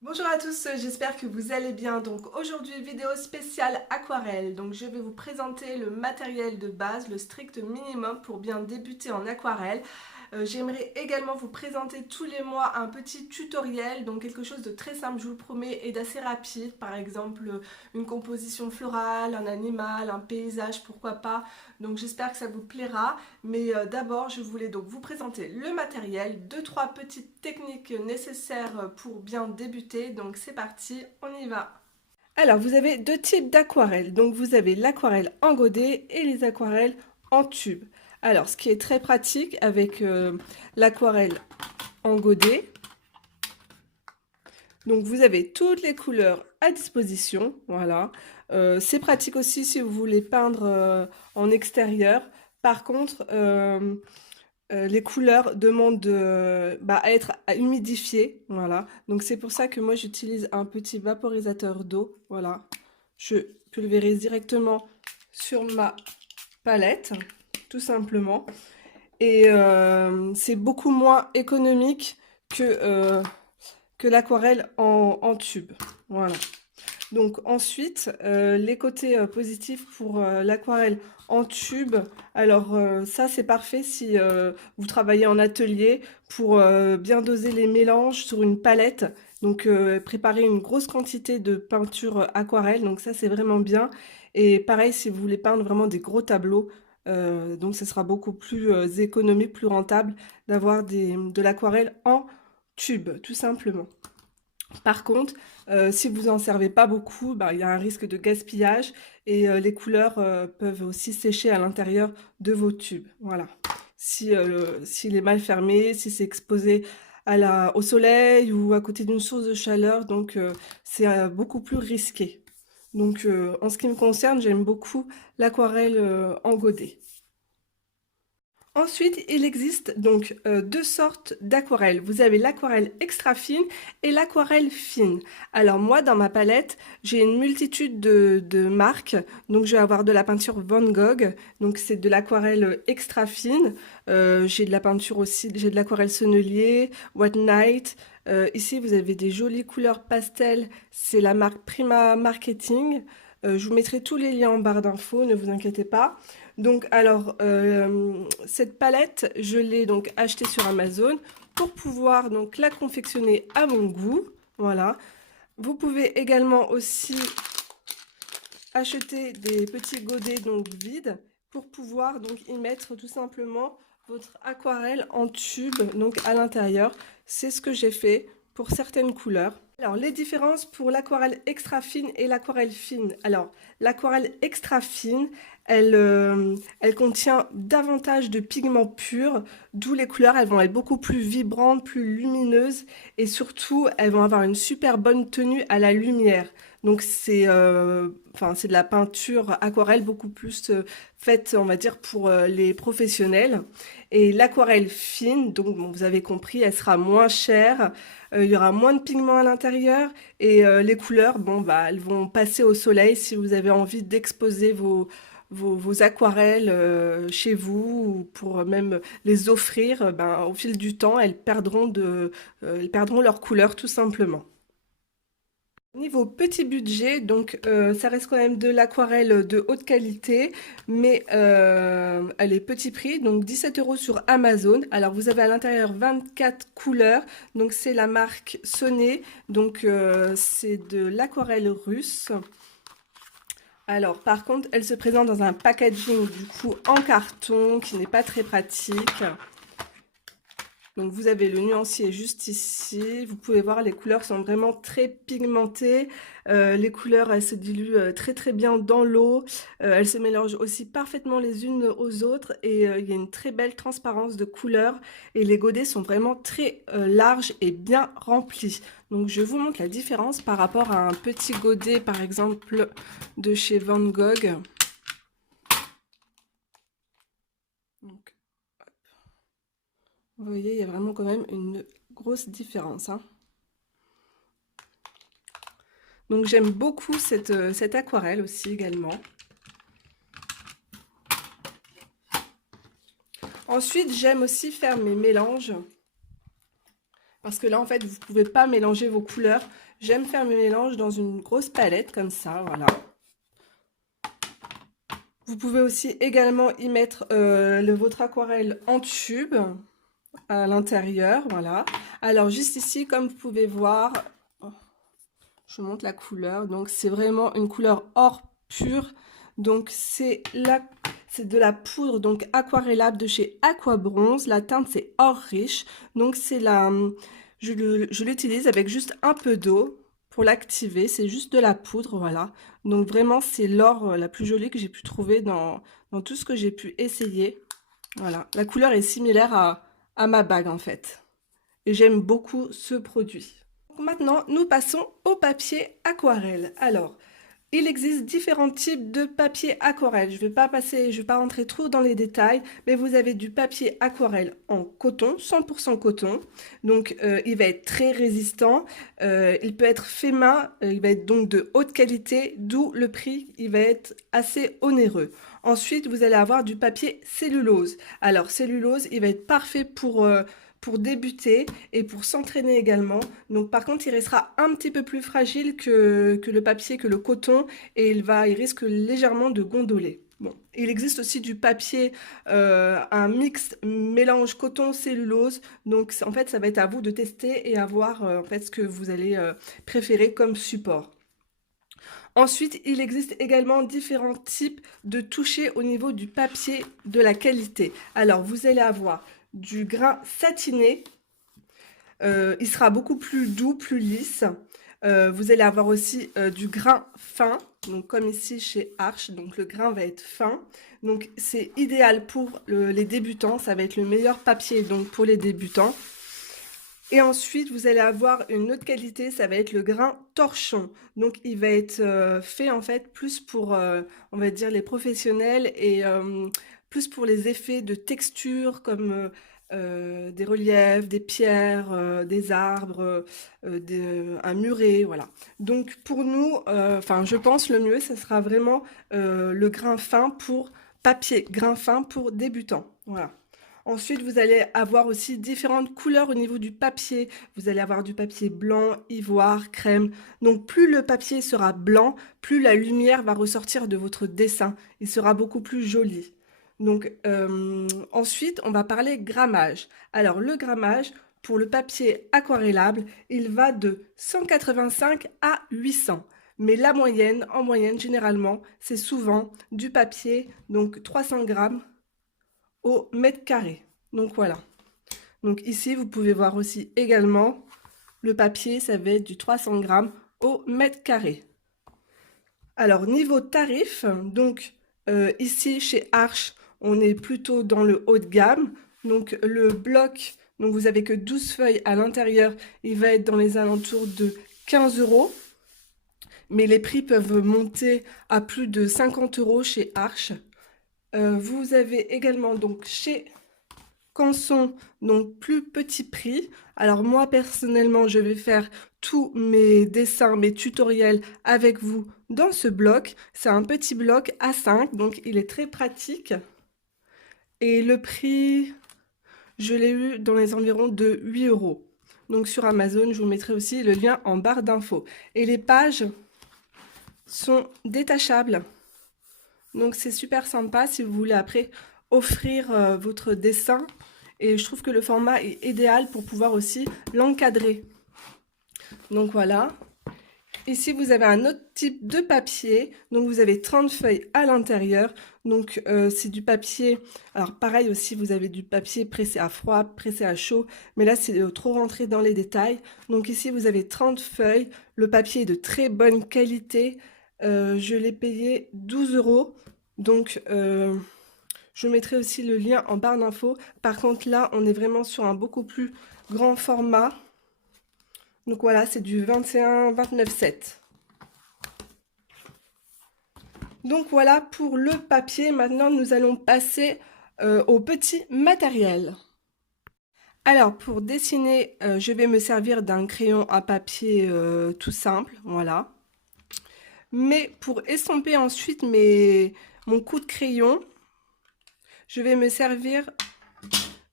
Bonjour à tous, j'espère que vous allez bien. Donc aujourd'hui, vidéo spéciale aquarelle. Donc je vais vous présenter le matériel de base, le strict minimum pour bien débuter en aquarelle. J'aimerais également vous présenter tous les mois un petit tutoriel, donc quelque chose de très simple, je vous le promets, et d'assez rapide. Par exemple, une composition florale, un animal, un paysage, pourquoi pas. Donc j'espère que ça vous plaira. Mais d'abord, je voulais donc vous présenter le matériel, deux, trois petites techniques nécessaires pour bien débuter. Donc c'est parti, on y va. Alors, vous avez deux types d'aquarelles. Donc, vous avez l'aquarelle en godet et les aquarelles en tube. Alors, ce qui est très pratique avec l'aquarelle en godet, donc vous avez toutes les couleurs à disposition. Voilà. C'est pratique aussi si vous voulez peindre en extérieur. Par contre, les couleurs demandent à être à humidifier, voilà. Donc c'est pour ça que moi j'utilise un petit vaporisateur d'eau, voilà. Je pulvérise directement sur ma palette, tout simplement. Et c'est beaucoup moins économique que l'aquarelle en tube, voilà. Donc ensuite, les côtés positifs pour l'aquarelle en tube. Alors ça c'est parfait si vous travaillez en atelier pour bien doser les mélanges sur une palette. Donc préparer une grosse quantité de peinture aquarelle. Donc ça c'est vraiment bien. Et pareil si vous voulez peindre vraiment des gros tableaux. Donc ce sera beaucoup plus économique, plus rentable d'avoir de l'aquarelle en tube, tout simplement. Par contre, si vous en servez pas beaucoup, bah, il y a un risque de gaspillage et les couleurs peuvent aussi sécher à l'intérieur de vos tubes. Voilà. Si, s'il est mal fermé, si c'est exposé au soleil ou à côté d'une source de chaleur, donc c'est beaucoup plus risqué. Donc en ce qui me concerne, j'aime beaucoup l'aquarelle en godet. Ensuite, il existe donc deux sortes d'aquarelles. Vous avez l'aquarelle extra fine et l'aquarelle fine. Alors moi, dans ma palette, j'ai une multitude de marques. Donc je vais avoir de la peinture Van Gogh, donc c'est de l'aquarelle extra fine. J'ai de la peinture aussi, j'ai de l'aquarelle Sennelier, White Night. Ici, vous avez des jolies couleurs pastel. C'est la marque Prima Marketing. Je vous mettrai tous les liens en barre d'infos, ne vous inquiétez pas. Donc, alors, cette palette, je l'ai donc achetée sur Amazon pour pouvoir donc la confectionner à mon goût. Voilà. Vous pouvez également aussi acheter des petits godets donc vides pour pouvoir donc y mettre tout simplement votre aquarelle en tube donc à l'intérieur. C'est ce que j'ai fait pour certaines couleurs. Alors les différences pour l'aquarelle extra fine et l'aquarelle fine. Alors l'aquarelle extra fine, elle contient davantage de pigments purs, d'où les couleurs elles vont être beaucoup plus vibrantes, plus lumineuses et surtout elles vont avoir une super bonne tenue à la lumière. Donc c'est de la peinture aquarelle beaucoup plus faite, on va dire, pour les professionnels. Et l'aquarelle fine, donc bon, vous avez compris, elle sera moins chère, il y aura moins de pigments à l'intérieur et les couleurs, bon, bah, elles vont passer au soleil si vous avez envie d'exposer vos aquarelles chez vous ou pour même les offrir, ben, au fil du temps, elles perdront leur couleur tout simplement. Niveau petit budget, donc ça reste quand même de l'aquarelle de haute qualité, mais elle est petit prix, donc 17 € sur Amazon. Alors vous avez à l'intérieur 24 couleurs, donc c'est la marque Soné, donc c'est de l'aquarelle russe. Alors par contre, elle se présente dans un packaging du coup en carton qui n'est pas très pratique. Donc vous avez le nuancier juste ici. Vous pouvez voir les couleurs sont vraiment très pigmentées. Les couleurs elles se diluent très très bien dans l'eau. Elles se mélangent aussi parfaitement les unes aux autres et il y a une très belle transparence de couleurs. Et les godets sont vraiment très larges et bien remplis. Donc je vous montre la différence par rapport à un petit godet par exemple de chez Van Gogh. Donc, vous voyez, il y a vraiment quand même une grosse différence, hein. Donc j'aime beaucoup cette aquarelle aussi également. Ensuite, j'aime aussi faire mes mélanges. Parce que là, en fait, vous ne pouvez pas mélanger vos couleurs. J'aime faire mes mélanges dans une grosse palette, comme ça, voilà. Vous pouvez aussi également y mettre votre aquarelle en tube à l'intérieur, voilà. Alors, juste ici, comme vous pouvez voir, je vous montre la couleur. Donc, c'est vraiment une couleur or pur. Donc, c'est de la poudre donc aquarellable de chez Aquabronze. La teinte, c'est or riche. Donc, c'est je l'utilise avec juste un peu d'eau pour l'activer. C'est juste de la poudre, voilà. Donc, vraiment, c'est l'or la plus jolie que j'ai pu trouver dans tout ce que j'ai pu essayer. Voilà. La couleur est similaire à ma bague, en fait. Et j'aime beaucoup ce produit. Maintenant, nous passons au papier aquarelle. Alors, il existe différents types de papier aquarelle. Je ne vais pas rentrer trop dans les détails, mais vous avez du papier aquarelle en coton, 100% coton. Donc, il va être très résistant. Il peut être fait main. Il va être donc de haute qualité, d'où le prix, il va être assez onéreux. Ensuite, vous allez avoir du papier cellulose. Alors, cellulose, il va être parfait pour débuter et pour s'entraîner également. Donc par contre, il restera un petit peu plus fragile que le papier, que le coton, et il risque légèrement de gondoler. Bon, il existe aussi du papier, un mix mélange coton-cellulose. Donc en fait, ça va être à vous de tester et à voir en fait ce que vous allez préférer comme support. Ensuite, il existe également différents types de toucher au niveau du papier de la qualité. Alors, vous allez avoir du grain satiné, il sera beaucoup plus doux, plus lisse. Vous allez avoir aussi du grain fin, donc comme ici chez Arche, donc le grain va être fin. Donc c'est idéal pour les débutants, ça va être le meilleur papier donc pour les débutants. Et ensuite, vous allez avoir une autre qualité, ça va être le grain torchon. Donc, il va être fait en fait plus pour, on va dire, les professionnels et plus pour les effets de texture comme des reliefs, des pierres, des arbres, un muret, voilà. Donc, pour nous, enfin, je pense le mieux, ce sera vraiment le grain fin pour papier, grain fin pour débutants, voilà. Ensuite, vous allez avoir aussi différentes couleurs au niveau du papier. Vous allez avoir du papier blanc, ivoire, crème. Donc, plus le papier sera blanc, plus la lumière va ressortir de votre dessin. Il sera beaucoup plus joli. Donc, ensuite, on va parler grammage. Alors, le grammage, pour le papier aquarellable, il va de 185 à 800. Mais la moyenne, en moyenne, généralement, c'est souvent du papier, donc 300 grammes au mètre carré. Donc voilà. Donc ici, vous pouvez voir aussi également le papier, ça va être du 300 grammes au mètre carré. Alors niveau tarif, donc ici chez Arche, on est plutôt dans le haut de gamme. Donc le bloc, donc vous avez que 12 feuilles à l'intérieur, il va être dans les alentours de 15 €. Mais les prix peuvent monter à plus de 50 € chez Arche. Vous avez également donc chez Canson, donc plus petit prix. Alors moi personnellement, je vais faire tous mes dessins, mes tutoriels avec vous dans ce bloc. C'est un petit bloc A5, donc il est très pratique. Et le prix, je l'ai eu dans les environs de 8 €. Donc sur Amazon, je vous mettrai aussi le lien en barre d'infos. Et les pages sont détachables. Donc c'est super sympa si vous voulez après offrir votre dessin. Et je trouve que le format est idéal pour pouvoir aussi l'encadrer. Donc voilà. Ici, vous avez un autre type de papier. Donc vous avez 30 feuilles à l'intérieur. Donc c'est du papier. Alors pareil aussi, vous avez du papier pressé à froid, pressé à chaud. Mais là, c'est trop rentré dans les détails. Donc ici, vous avez 30 feuilles. Le papier est de très bonne qualité. Je l'ai payé 12 €. Donc, je mettrai aussi le lien en barre d'infos. Par contre, là, on est vraiment sur un beaucoup plus grand format. Donc voilà, c'est du 21-29/7. Donc voilà pour le papier. Maintenant, nous allons passer au petit matériel. Alors, pour dessiner, je vais me servir d'un crayon à papier tout simple, voilà. Mais pour estomper ensuite mon coup de crayon, je vais me servir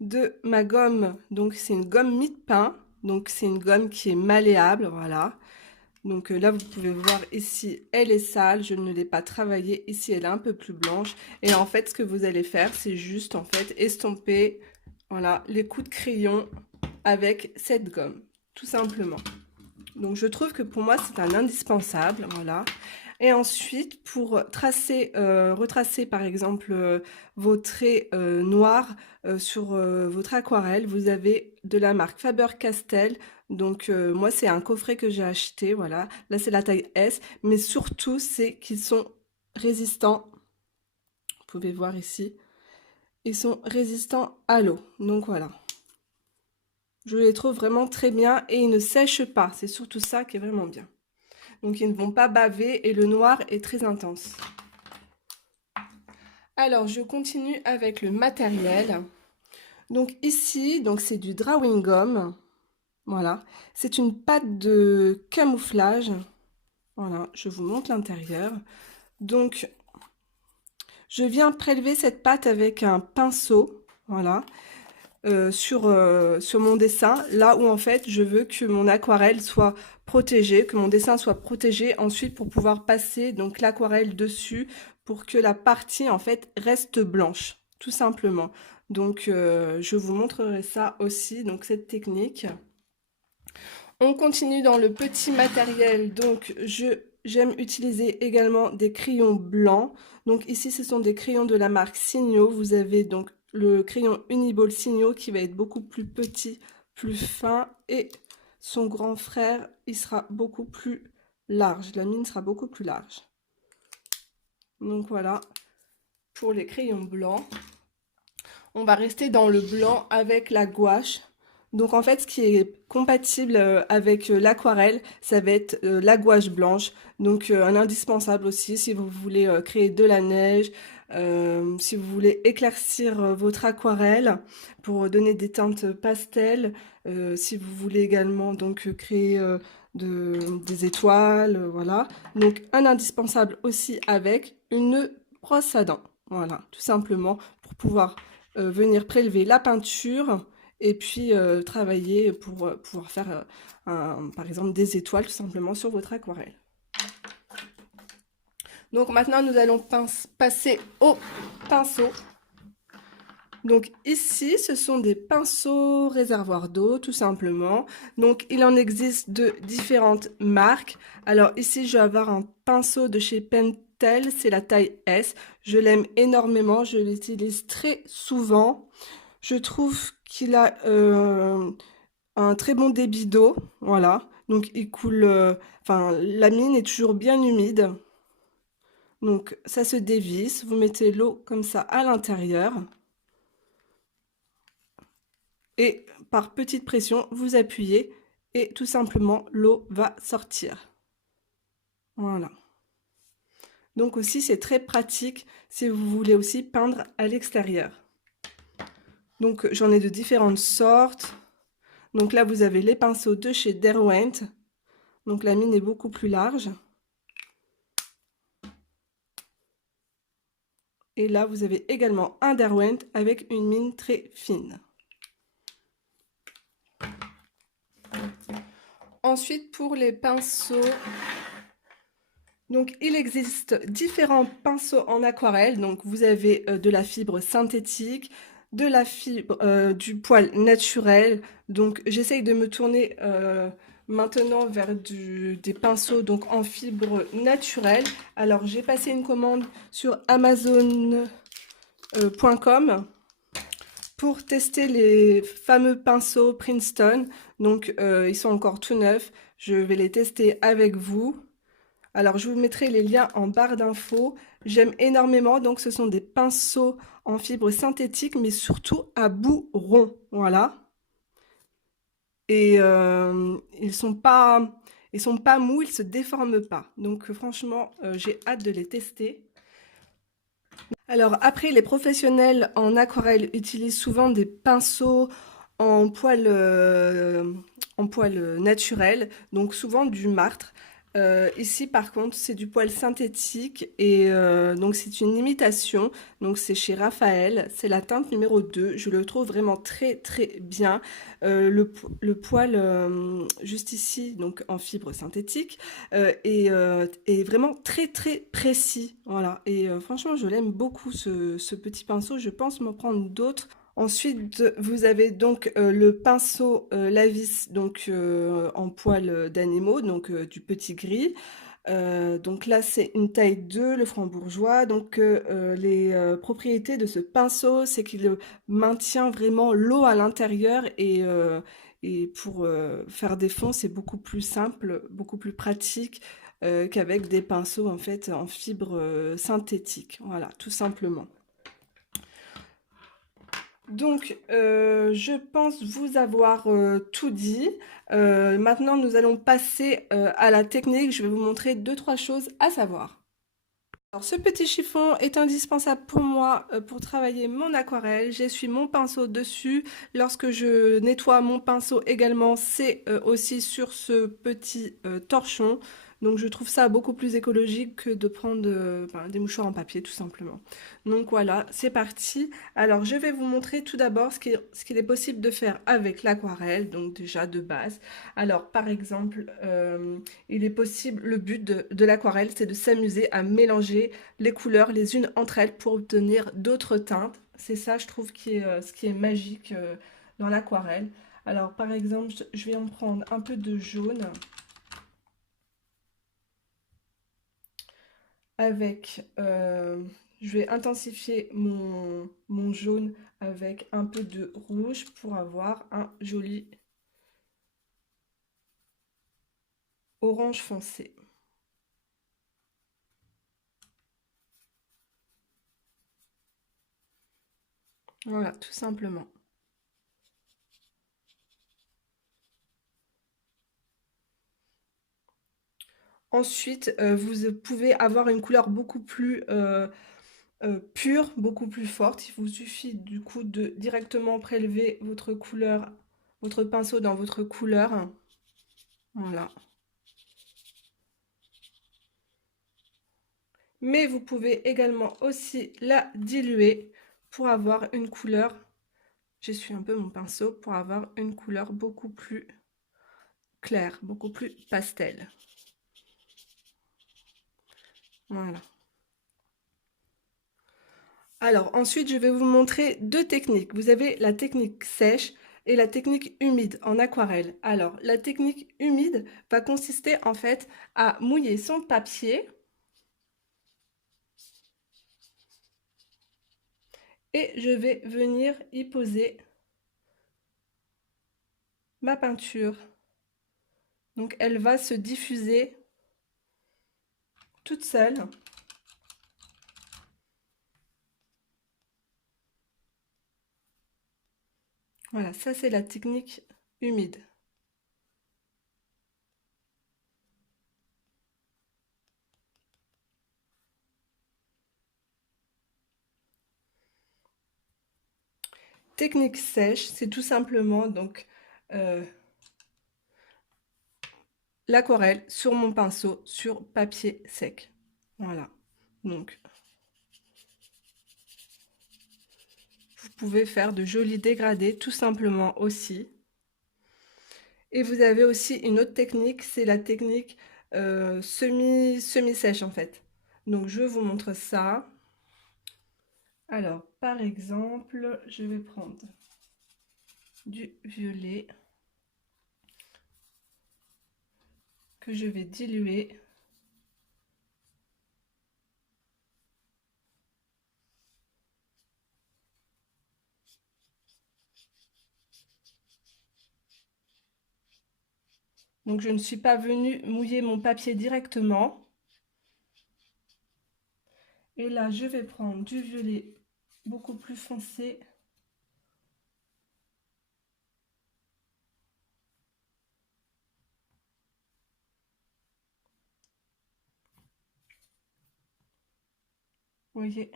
de ma gomme. Donc, c'est une gomme mie de pain. Donc c'est une gomme qui est malléable, voilà. Donc là, vous pouvez voir ici, elle est sale, je ne l'ai pas travaillée. Ici, elle est un peu plus blanche. Et en fait, ce que vous allez faire, c'est juste en fait estomper, voilà, les coups de crayon avec cette gomme, tout simplement. Donc je trouve que pour moi, c'est un indispensable, voilà. Et ensuite, pour tracer, retracer par exemple vos traits noirs sur votre aquarelle, vous avez de la marque Faber-Castell. Donc moi, c'est un coffret que j'ai acheté, voilà. Là, c'est la taille S, mais surtout, c'est qu'ils sont résistants. Vous pouvez voir ici. Ils sont résistants à l'eau. Donc voilà. Je les trouve vraiment très bien et ils ne sèchent pas. C'est surtout ça qui est vraiment bien. Donc ils ne vont pas baver et le noir est très intense. Alors je continue avec le matériel. Donc ici, donc c'est du drawing gum. Voilà, c'est une pâte de camouflage. Voilà, je vous montre l'intérieur. Donc je viens prélever cette pâte avec un pinceau. Voilà. Sur mon dessin, là où en fait je veux que mon aquarelle soit protégée, que mon dessin soit protégé ensuite pour pouvoir passer donc l'aquarelle dessus pour que la partie en fait reste blanche, tout simplement. Donc je vous montrerai ça aussi, donc cette technique. On continue dans le petit matériel, donc j'aime utiliser également des crayons blancs. Donc ici ce sont des crayons de la marque Signo, vous avez donc le crayon Uniball Signo qui va être beaucoup plus petit, plus fin et son grand frère il sera beaucoup plus large, la mine sera beaucoup plus large. Donc voilà pour les crayons blancs. On va rester dans le blanc avec la gouache. Donc en fait ce qui est compatible avec l'aquarelle, ça va être la gouache blanche. Donc un indispensable aussi si vous voulez créer de la neige, si vous voulez éclaircir votre aquarelle pour donner des teintes pastel, si vous voulez également donc créer des étoiles, voilà. Donc un indispensable aussi avec une brosse à dents, voilà, tout simplement pour pouvoir venir prélever la peinture et puis travailler pour pouvoir faire par exemple des étoiles tout simplement sur votre aquarelle. Donc maintenant nous allons passer au pinceau. Donc ici ce sont des pinceaux réservoirs d'eau tout simplement. Donc il en existe de différentes marques. Alors ici je vais avoir un pinceau de chez Pentel, c'est la taille S. Je l'aime énormément, je l'utilise très souvent. Je trouve qu'il a un très bon débit d'eau, voilà. Donc il coule, enfin la mine est toujours bien humide. Donc ça se dévisse, vous mettez l'eau comme ça à l'intérieur. Et par petite pression, vous appuyez et tout simplement l'eau va sortir. Voilà. Donc aussi c'est très pratique si vous voulez aussi peindre à l'extérieur. Donc j'en ai de différentes sortes. Donc là vous avez les pinceaux de chez Derwent. Donc la mine est beaucoup plus large. Et là vous avez également un Derwent avec une mine très fine. Ensuite pour les pinceaux, donc il existe différents pinceaux en aquarelle. Donc vous avez de la fibre synthétique, de la fibre du poil naturel. Donc j'essaye de me tourner maintenant vers des pinceaux donc en fibre naturelle. Alors j'ai passé une commande sur Amazon.com pour tester les fameux pinceaux Princeton. Donc ils sont encore tout neufs. Je vais les tester avec vous. Alors je vous mettrai les liens en barre d'infos. J'aime énormément, donc ce sont des pinceaux en fibre synthétique, mais surtout à bout rond, voilà. Et ils sont pas mous, ils se déforment pas. Donc franchement, j'ai hâte de les tester. Alors après, les professionnels en aquarelle utilisent souvent des pinceaux en poil naturel, donc souvent du martre. Ici, par contre, c'est du poil synthétique et donc c'est une imitation. Donc c'est chez Raphaël, c'est la teinte numéro 2. Je le trouve vraiment très très bien. Le poil juste ici, donc en fibre synthétique, est vraiment très très précis. Voilà. Et franchement, je l'aime beaucoup ce petit pinceau. Je pense m'en prendre d'autres. Ensuite, vous avez donc le pinceau Lavis donc en poil d'animaux, donc du petit gris. Donc là, c'est une taille 2, le franc-bourgeois. Donc les propriétés de ce pinceau, c'est qu'il maintient vraiment l'eau à l'intérieur et pour faire des fonds, c'est beaucoup plus simple, beaucoup plus pratique qu'avec des pinceaux en fait en fibre synthétique. Voilà, tout simplement. Donc, je pense vous avoir tout dit. Maintenant, nous allons passer à la technique. Je vais vous montrer deux, trois choses à savoir. Alors, ce petit chiffon est indispensable pour moi pour travailler mon aquarelle. J'essuie mon pinceau dessus. Lorsque je nettoie mon pinceau également, c'est aussi sur ce petit torchon. Donc je trouve ça beaucoup plus écologique que de prendre des mouchoirs en papier tout simplement. Donc voilà, c'est parti. Alors je vais vous montrer tout d'abord ce qu'il est possible de faire avec l'aquarelle, donc déjà de base. Alors par exemple, il est possible, le but de l'aquarelle, c'est de s'amuser à mélanger les couleurs les unes entre elles pour obtenir d'autres teintes. C'est ça, je trouve, ce qui est magique dans l'aquarelle. Alors, par exemple, je vais en prendre un peu de jaune avec... je vais intensifier mon jaune avec un peu de rouge pour avoir un joli orange foncé. Voilà, tout simplement. Ensuite, vous pouvez avoir une couleur beaucoup plus pure, beaucoup plus forte. Il vous suffit du coup de directement prélever votre couleur, votre pinceau dans votre couleur. Voilà. Mais vous pouvez également aussi la diluer pour avoir une couleur. J'essuie un peu mon pinceau pour avoir une couleur beaucoup plus claire, beaucoup plus pastel. Voilà. Alors ensuite, je vais vous montrer deux techniques. Vous avez la technique sèche et la technique humide en aquarelle. Alors la technique humide va consister en fait à mouiller son papier et je vais venir y poser ma peinture. Donc elle va se diffuser toute seule. Voilà, ça c'est la technique humide. Technique sèche, c'est tout simplement donc l'aquarelle sur mon pinceau sur papier sec. Voilà. Donc vous pouvez faire de jolis dégradés tout simplement aussi. Et vous avez aussi une autre technique, c'est la technique semi-sèche en fait. Donc je vous montre ça. Alors par exemple, je vais prendre du violet que je vais diluer. Donc je ne suis pas venue mouiller mon papier directement. Et là, je vais prendre du violet beaucoup plus foncé. Vous voyez,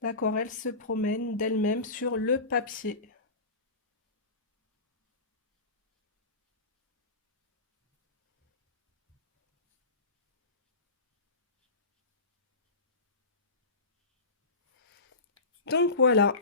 l'aquarelle se promène d'elle-même sur le papier. Donc voilà.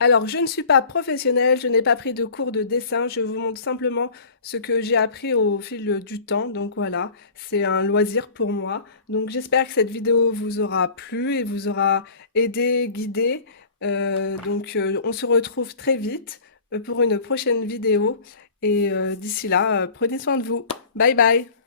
Alors, je ne suis pas professionnelle, je n'ai pas pris de cours de dessin, je vous montre simplement ce que j'ai appris au fil du temps. Donc voilà, c'est un loisir pour moi. Donc j'espère que cette vidéo vous aura plu et vous aura aidé, guidé. On se retrouve très vite pour une prochaine vidéo. Et d'ici là, prenez soin de vous. Bye bye!